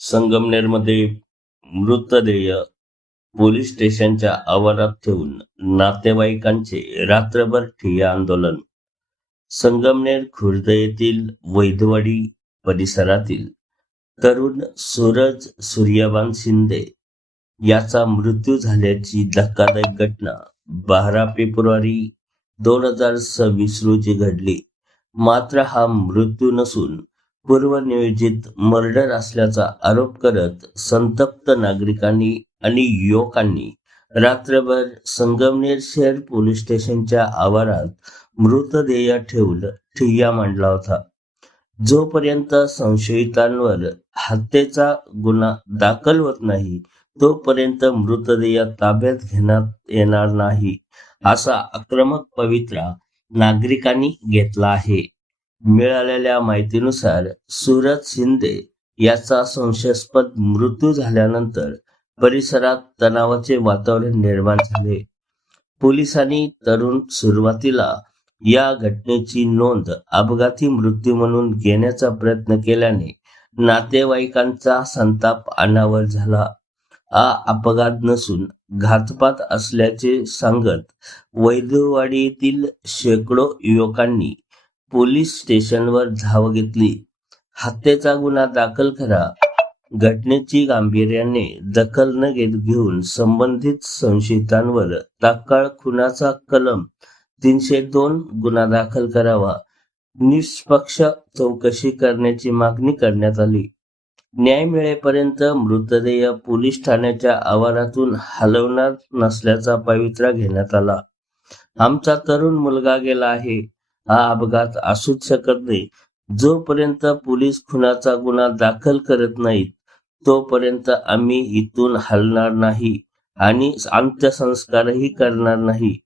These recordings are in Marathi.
संगमनेरमध्ये मृतदेह पोलीस स्टेशनच्या आवारात ठेवून नातेवाईकांचे रात्रभर ठिय्या आंदोलन. संगमनेर खुर्द येथील वैधवाडी परिसरातील तरुण सूरज सूर्यवान शिंदे याचा मृत्यू झाल्याची धक्कादायक घटना बारा फेब्रुवारी दोन हजार सव्वीस रोजी घडली. मात्र हा मृत्यू नसून पूर्वनियोजित मर्डर असल्याचा आरोप करत संतप्त नागरिकांनी आणि युवकांनी रात्रभर संगमनेर शहर पोलीस स्टेशनच्या आवारात मृतदेह ठेवून ठिय्या मांडला होता. जोपर्यंत संशयितांवर हत्येचा गुन्हा दाखल होत नाही तोपर्यंत मृतदेह ताब्यात घेण्यात येणार नाही असा आक्रमक पवित्रा नागरिकांनी घेतला आहे. मिळालेल्या माहितीनुसार सूरज शिंदे याचा संशयास्पद मृत्यू झाल्यानंतर परिसरात तणावाचे वातावरण निर्माण झाले. पोलिसांनी तरुण सुरुवातीला या घटनेची नोंद अपघाती मृत्यू म्हणून घेण्याचा प्रयत्न केल्याने नातेवाईकांचा संताप अनावर झाला. हा अपघात नसून घातपात असल्याचे सांगत वैद्यवाडी येथील शेकडो युवकांनी पोलीस स्टेशनवर धाव घेतली. हत्येचा गुन्हा दाखल करा. घटनेची गांभीर्याने दखल न घेत घेऊन संबंधित संशयितांवर तात्काळ खुनाचा कलम तीनशे दोन गुन्हा दाखल करावा. निष्पक्ष चौकशी करण्याची मागणी करण्यात आली. न्याय मिळेपर्यंत मृतदेह पोलीस ठाण्याच्या आवारातून हलवणार नसल्याचा पवित्रा घेण्यात आला. आमचा तरुण मुलगा गेला आहे. हा अपघात असूच शकत नाही. जोपर्यंत पोलीस खुनाचा गुन्हा दाखल करत नाहीत तोपर्यंत आम्ही इथून हलणार नाही आणि अंत्यसंस्कारही करणार नाही.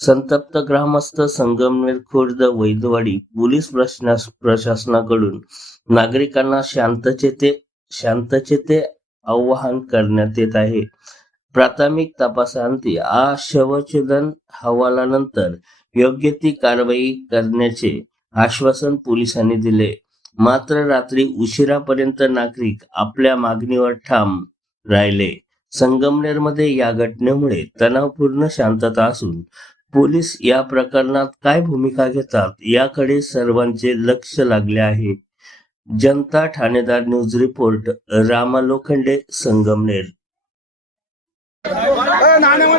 संतप्त ग्रामस्थ संगमनेर खुर्द वैदवाडी पोलीस प्रशासनाकडून नागरिकांना शांतचेते शांतचेते आवाहन करण्यात येत आहे. प्राथमिक तपासांती आ शवछेदन अहवालानंतर योग्य ती कारवाई करण्याचे आश्वासन पोलिसांनी दिले. मात्र रात्री उशिरापर्यंत नागरिक आपल्या मागणीवर ठाम राहिले. संगमनेरमध्ये या घटनेमुळे तणावपूर्ण शांतता असून पोलीस या प्रकरणात काय भूमिका घेतात याकडे सर्वांचे लक्ष लागले आहे. Janata Thanedar news report Rama Lokhande Sangamner.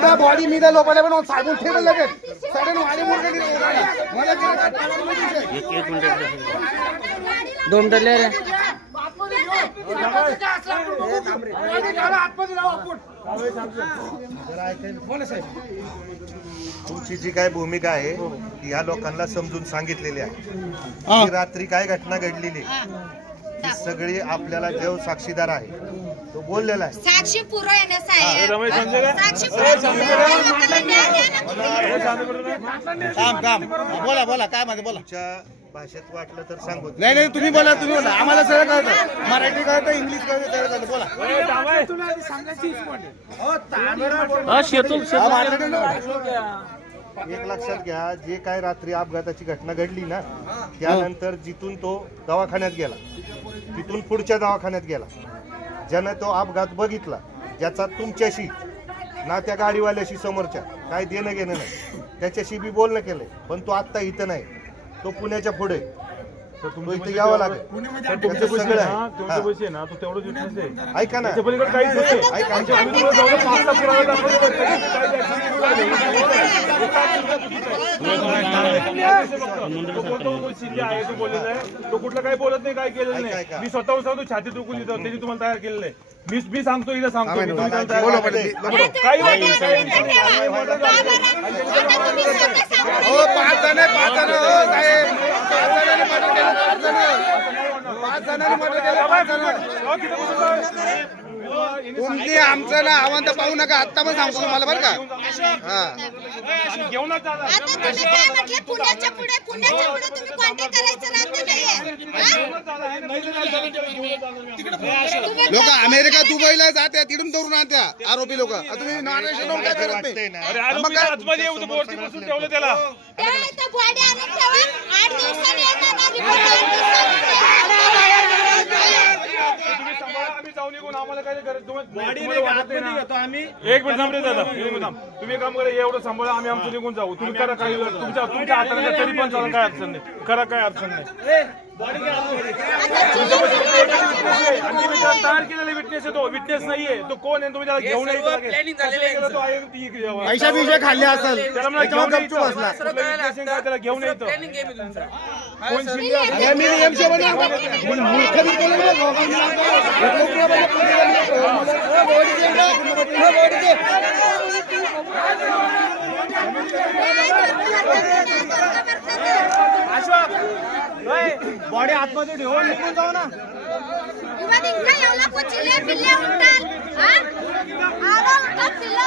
నా बॉडी మీద లోపలే మనం సాబున్ టేబుల్ లగే సడన్ వాడి మురగడి दोन डले रे. तुमची जी काय भूमिका आहे ती ह्या लोकांना समजून सांगितलेली आहे. रात्री काय घटना घडलेली? सगळी आपल्याला देव साक्षीदार आहे. तो बोललेला आहे. साक्षी पुरो आहे ना साहेब. साक्षी पुरो काम काम. बोला बोला काय मध्ये बोला. तुमच्या भाषेत वाटलं तर सांगू. नाही नाही तुम्ही बोला तुम्ही बोला. आम्हाला सगळं कळतं. मराठी कळतं इंग्लिश कळतं सगळं कळतं. बोला. हा शेतू मराठी नाही. एक लक्षात घ्या जे काय रात्री अपघाताची घटना घडली ना त्यानंतर जिथून तो दवाखान्यात गेला तिथून पुढच्या दवाखान्यात गेला. ज्यानं तो अपघात बघितला ज्याचा तुमच्याशी ना त्या गाडीवाल्याशी समोरच्या काय देणं घेणं नाही. त्याच्याशी बी बोलणं केलंय पण तो आत्ता इथं नाही. तो पुण्याच्या पुढे. तो इथं यावं लागेल त्याचं सगळं आहे हा. ऐका ना तो कुठलं काही बोलत नाही काय केलेलं ऐका. नाही मी स्वतःहून सांगतो छाती टुकून देतो त्यांनी तुम्हाला तयार केलेलं आहे मी मी सांगतो इथं सांगतो मी बोला. पहिले. काही वाटत नाही, काही विषय नाही. हो पाच जण आहे, पाच जण हो, साहेब पाच जणांनी मर्डर केलं पाच जण पाच जणांनी पाच कुठं जाऊ? तुमची आमचं ना आव्हान तर पाहू नका आत्ता पण सांगतो तुम्हाला बरं का. हा. आणि घेऊनच जा. आता तुम्ही काय म्हटले? पुण्याच्या पुढे पुण्याच्या पुढे तुम्ही कॉन्टॅक्ट करायचं राहते नाहीये. तुम्ही लोक अमेरिका दुबईला जात्या तिकडून धरून आणत्या आरोपी लोक. तुम्ही काय करत नाही? ना अरे मग आरोपी काय? आतमध्ये येऊ दे, वरती बसून ठेवलं त्याला. त्या इथं बॉडी आणून ठेवा. आठ दिवसांनी येणार ना रिपोर्ट आठ दिवसांनी तुम्ही सांभाळा, आम्ही जाऊ जाऊ निघून आम्हाला गरज तुम्हाला? एक मिनिट थांब रे दादा एक मिनिट थांब. तुम्ही काम करा एवढं सांभाळा आम्ही आमचं निघून जाऊ. तुम्ही करा काही तुमच्या तुमच्या हाताने तरी पण चालेल काय अडचण नाही. करा काय अडचण नाही. तयार केलेला विटनेस आहे तो विटनेस नाहीये तो कोण आहे तुम्ही त्याला घेऊन यायचं लगेच. कसं केलं तो आहे ती इकडे यावं. पैशा बिशा खाल्ले असेल त्याला म्हणा त्याच्यावर घेऊन गपचूप यायचं. बसला. कुठलं witness आहे का त्याला घेऊन यायचं. कोण शिंदे आहे? अरे मी नियम सेवा नाही करत. मूर्ख बी केलं ना, लोकांनी सांगतो. एक लोकं बाबा पुढे गेले. हो, बॉडी दे ना, हो, बॉडी दे. बॉडी आतमध्ये ठेवून निघून जाऊ ना इवा दिंका एवढा कोचिले पिल्ले उठताल हा आवा उठतात पिल्ले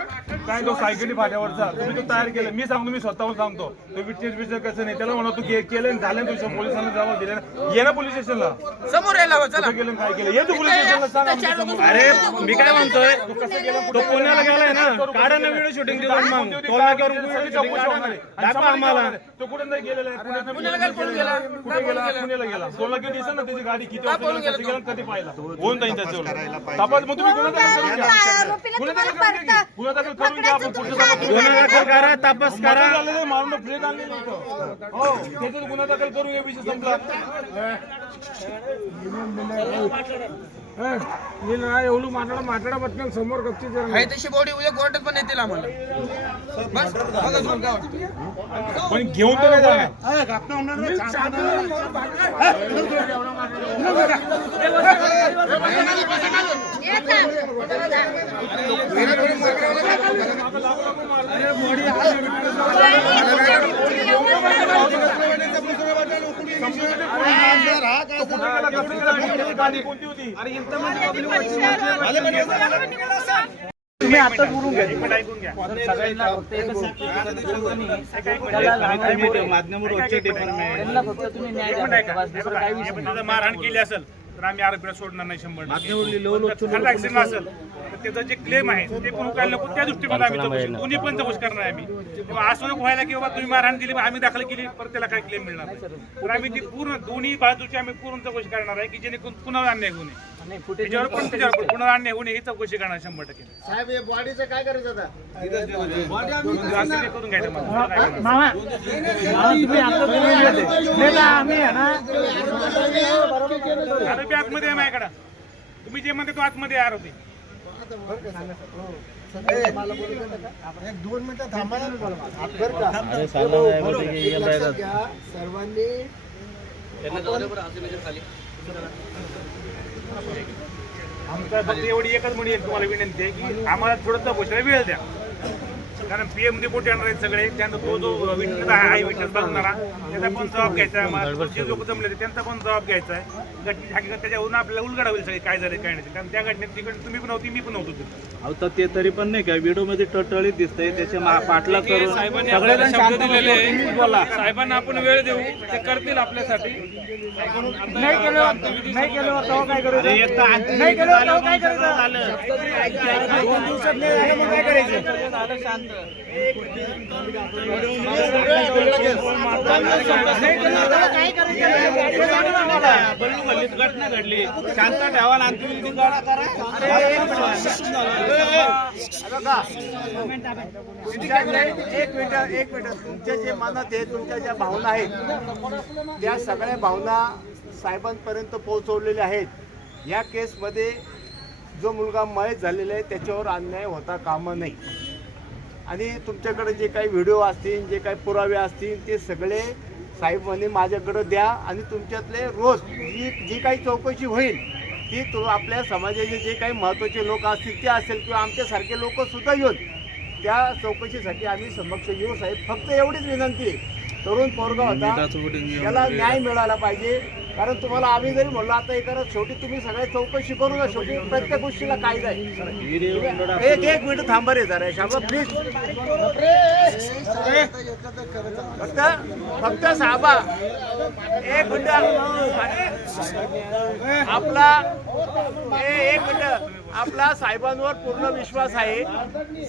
काय तो सायकली फाट्यावरचा? तुम्ही तो तयार केलं. मी सांगतो मी स्वतःहून सांगतो. तो विटनेस बिटनेस कसं नाही त्याला म्हणा तू के- केलं झालं तुझ्या पोलिसांना जबाब दिले ना ये ना पोलीस स्टेशनला. समोर यायला चला. काय केलं ये तू पोलीस स्टेशनला सांग. अरे मी काय म्हणतोय? तू कसं गेला तो पुण्याला गेलाय ना. काढा ना व्हिडिओ शूटिंग दाखवा आम्हाला. तो कुठे नाही गेलेला आहे? कुठे गेला? पुण्याला गेला. किती दिवस ना त्याची गाडी किती वाजता गेला, कधी पाहिला? होऊन जाईल त्याच्यावर तपास मग तुम्ही गुन्हा दाखल करून घ्या. गुन्हा दाखल. गुन्हा दाखल करू. तपास करा. मारून फ्लेट आणलेलं. हो. त्याच्यात गुन्हा दाखल करू हे विषय संपला. आहे तशी बॉडी उद्या कोर्टात पण येतील आम्हाला. बस बघा तुम्हाला काय वाटतं. पण घेऊन तर कोणती होती तुम्ही आता बोलून घ्या. सगळ्यांना फक्त एकच त्यांना फक्त तुम्ही न्याय द्या. मारहाण केली असेल. तर आम्ही आरोपीला सोडणार नाही शंभर खरं ऍक्सिडेंट असेल तर त्याचं जे क्लेम आहे ते पण उकायला नको. त्या दृष्टीने आम्ही चौकशी दोन्ही पण चौकशी करणार आहे आम्ही. किंवा असं नको व्हायला की बाबा तुम्ही मारहाण दिली आम्ही दाखल केली परत त्याला काय क्लेम मिळणार नाही. तर आम्ही ती पूर्ण दोन्ही बाजूची आम्ही पूर्ण चौकशी करणार आहे की जेणेकरून पुन्हा अन्याय होऊ नये. त्याच्यावर पण त्याच्यावर पण पुन्हा अन्याय होऊ नये ही चौकशी करणार शंभर टक्के साहेब हे बॉडीचं काय करायचं आता असं ते करून घ्यायचं मला. काय करणार? मामा मामा, तुम्ही. नाही ना, आम्ही आहे ना आरोपी आतमध्ये आहे माझ्याकडं तुम्ही जे म्हणते तो आतमध्ये आहे आरोपी एक दोन मिनिटं थांबा ना बरं का? एक लक्षात घ्या सर्वांनी आमचा फक्त एवढी एकच म्हणजे तुम्हाला विनंती आहे की आम्हाला थोडं चौकशीला वेळ द्या. कारण पीएम रिपोर्ट येणार आहेत सगळे. त्यानंतर तो जो विटनेस आहे विटनेस बघणारा त्याचा पण जबाब घ्यायचा आहे. जे लोक जमले होते त्यांचा पण जबाब घ्यायचा आहे. घटनेची हकीकत त्याच्यावरून आपल्याला उलगडा होईल सगळे काय झाले काय नाही. कारण त्या घटनेत तिकडे तुम्ही पण नव्हती मी पण नव्हतो तिथे. अहो तर ते तरी पण नाही का? व्हिडिओमध्ये टळटळीत दिसतंय. त्याचे मा- पाठलाग करून शांत बसले. तुम्हीच बोला. साहेबांना आपण वेळ देऊ. ते करतील आपल्यासाठी. नाही केलं नाही केलं तेव्हा काय करायचं? नाही केलं तेव्हा मग काय करायचं. दोन दिवसात नाही झालं, मग काय करायचं? झालं शांत. घटना घडली शांत ठेवा आणखी एक मिनिट एक मिनिट. तुमच्या जे मनात आहे तुमच्या ज्या भावना आहेत त्या सगळ्या भावना साहेबांपर्यंत पोहोचवलेल्या आहेत. या केसमध्ये जो मुलगा मयत झालेला आहे त्याच्यावर अन्याय होता कामा नाही आणि तुमच्याकडे जे काही व्हिडिओ असतील जे काही पुरावे असतील ते सगळे साहेब म्हणे माझ्याकडे द्या आणि तुमच्यातले रोज जी जी काही चौकशी होईल ती तो आपल्या समाजाचे जे काही महत्त्वाचे लोक असतील ते असेल किंवा आमच्यासारखे लोक सुद्धा येऊन त्या चौकशीसाठी आम्ही समक्ष येऊ साहेब. फक्त एवढीच विनंती आहे. तरुण पोरगा होता त्याला न्याय मिळाला पाहिजे. कारण तुम्हाला आम्ही जरी म्हणलो आता हे करा शेवटी तुम्ही सगळ्या चौकशी करू ना शेवटी प्रत्येक गोष्टीला कायदा आहे. एक एक मिनिट थांबा रे जरा शाबा प्लीज फक्त फक्त साबा. एक मिनिट. आपला ए, एक मिनिट. आपला साहेबांवर पूर्ण विश्वास आहे.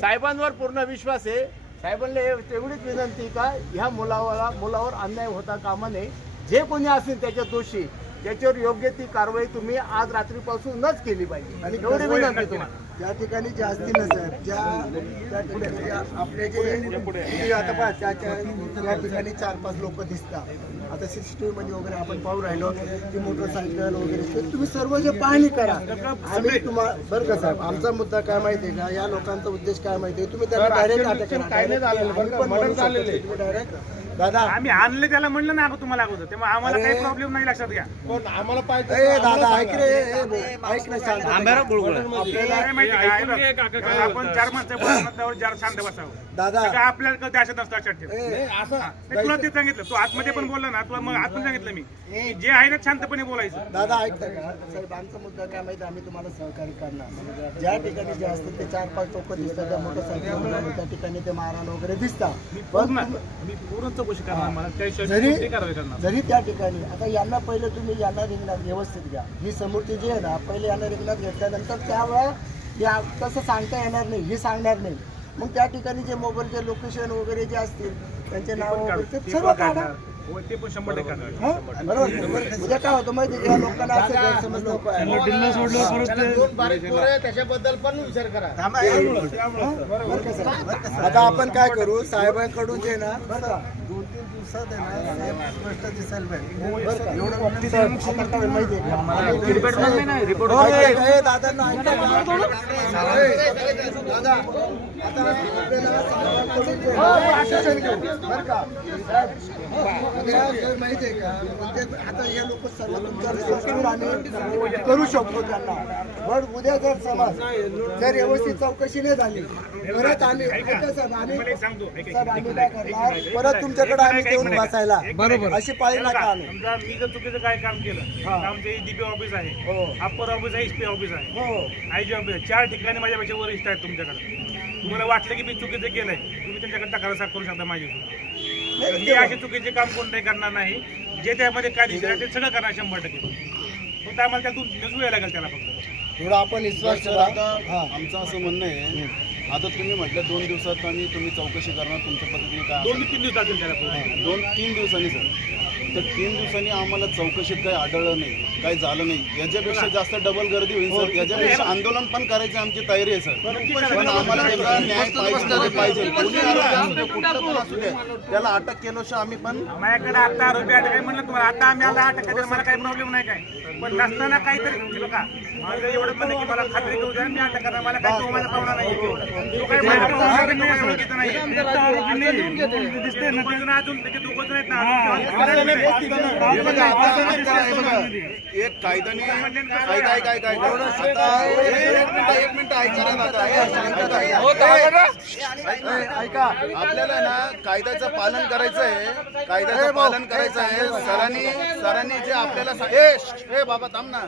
साहेबांवर पूर्ण विश्वास आहे. साहेबांना तेवढीच विनंती का ह्या मुलावर मुलावर अन्याय होता कामा नये. जे कोणी असतील त्याच्या दोषी त्याच्यावर योग्य ती कारवाई तुम्ही आज रात्रीपासूनच केली पाहिजे. आणि एवढी विनंती तुम्हाला. ज्या ठिकाणी जे असतील ना सर ज्या त्या ठिकाणी आपले जे आता पहा त्या ठिकाणी चार पाच लोक दिसतात. आता सीसीटीव्ही मध्ये वगैरे आपण पाहू राहिलो ती मोटरसायकल वगैरे ते तुम्ही सर्व जे पाहणी करा. आम्ही तुम्हाला बरं का साहेब आमचा मुद्दा काय माहिती आहे का? या लोकांचा उद्देश काय माहिती आहे? तुम्ही त्यांना डायरेक्ट अटक करा डायरेक्ट दादा. आम्ही आणले त्याला म्हणलं ना तुम्हाला अगोदर. तेव्हा आम्हाला काही प्रॉब्लेम नाही लक्षात घ्या. ए दादा ऐक रे ए, भाऊ, ऐक ना शांत आपल्याला काय माहिती? आपण चार माणसं चार शांत बसावं दादा. का आपल्याला कधी अशा नसतं लक्षात ठेव. नाही, तुला ते सांगितलं. तू आतमध्ये पण बोलला ना तुला मग आतमध्ये सांगितलं मी. की जे आहे ना शांतपणे बोलायचं. दादा ऐकता का साहेब आमचा मुद्दा काय माहिती आम्ही तुम्हाला सहकार्य करणार. ज्या ठिकाणी जे असतील ते चार पाच लोक दिसतात त्या मोटरसायकल त्या ठिकाणी ते मारहाण वगैरे दिसतात. पण पूर्ण मी पूर्ण चौकशी करणार मला जरी कोणतीही कारवाई करणार? जरी त्या ठिकाणी आता यांना पहिले तुम्ही यांना रिंगणात व्यवस्थित घ्या. ही समृद्धी जी आहे ना पहिले यांना रिंगणात घेतल्यानंतर त्यावेळा या तसं सांगता येणार नाही हे सांगणार नाही. मग त्या ठिकाणी जे मोबाईलचे लोकेशन वगैरे जे असतील त्यांचे नाव वगैरे सर्व काढा. ते पण शंभर टक्के करणार. हं? बरोबर उद्या काय होतं माहिती आहे का? या लोकांना असं गैरसमज नको आहे. त्याच्याबद्दल पण विचार करा बरं का साहेब? आता आपण काय करू साहेबांकडून जे ना आहे ना स्पष्ट दिसायला पाहिजे माहिती आहे का? हो, दादा आता माहिती आहे का हे लोक सर्व आम्ही करू शकतो त्यांना पण उद्या जर समाज जर व्यवस्थित चौकशी नाही झाली परत आम्ही ऐका साहेब आम्ही आम्ही काय करणार? परत तुमच्याकडे आम्ही ऐक, बसायला. बरोबर. अशी पाळी नका समजा मी जर चुकीचं काय काम केलं? हा. आमचे डीपी ऑफिस आहे. हो. अप्पर ऑफिस आहे एसपी ऑफिस आहे. हो. आयजी ऑफिस आहे. चार ठिकाणी माझ्यापेक्षा वरिष्ठ आहेत तुमच्याकडे. तुम्हाला वाटलं की मी चुकीचं केलंय. तुम्ही त्यांच्याकडे तक्रार साफ करू शकता माझी मी असे चुकीचे काम कोणतंही करणार नाही. जे त्यामध्ये काय आहे ते सगळं करणार शंभर टक्के. फक्त आम्हाला त्यातून निजू यायला लागेल त्याला फक्त. थोडा आपण विश्वास ठेवा. हा. आमचं असं म्हणणं आहे आता तुम्ही म्हटलं दोन दिवसात आणि तुम्ही चौकशी करणार तुमच्या पद्धतीने काय दोन ते तीन दिवस. दोन तीन दिवसांनी सर. तर तीन दिवसांनी आम्हाला चौकशीत काही आढळलं नाही काही झालं नाही. याच्यापेक्षा जास्त डबल गर्दी होईल सर. याच्यापेक्षा आंदोलन पण करायची आमची तयारी आहे सर. पण आम्हाला त्याचा न्याय पाहिजे पाहिजे. कोणी असू दे कुठलं पण असू दे त्याला अटक केल्याशिवाय आम्ही पण. माझ्याकडे आता आरोपी अटक आहे म्हणलं तुम्हाला. आता आम्ही आला अटक करायला मला काही प्रॉब्लेम नाही काय. पण नसताना काहीतरी हे बघा. माझं एवढं पण की मला खात्री करू द्या मी अटक करणार मला काही तुम्हाला नाही. तो नाही, दिसते ना अजून त्याचे ना एक कायद्याने काय काय काय काय एक मिनिट ऐका आपल्याला ना कायद्याचं पालन करायचं आहे कायद्याचं पालन करायचं आहे सरांनी सरांनी जे आपल्याला हे बाबा थांब ना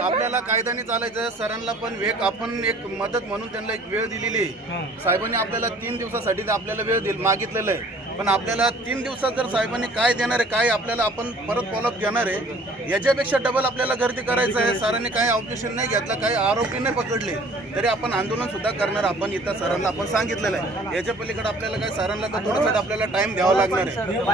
आपल्याला कायद्याने चालायचं सरांना पण वेग आपण एक मदत म्हणून त्यांना एक वेळ दिलेली आहे. साहेबांनी आपल्याला तीन दिवसासाठी ते आपल्याला वेळ दिल मागितलेलं आहे. पण आपल्याला तीन दिवसात जर साहेबांनी काय देणार आहे काय आपल्याला आपण परत फॉलोअप घेणार आहे याच्यापेक्षा डबल आपल्याला गर्दी करायचं आहे. सरांनी काही ऑब्जेक्शन नाही घेतलं काही आरोपी नाही पकडले तरी आपण आंदोलन सुद्धा करणार आपण इथं सरांना आपण सांगितलेलं आहे. याच्या पलीकडे आपल्याला काय सरांना तर थोडंसं आपल्याला टाइम द्यावा लागणार आहे.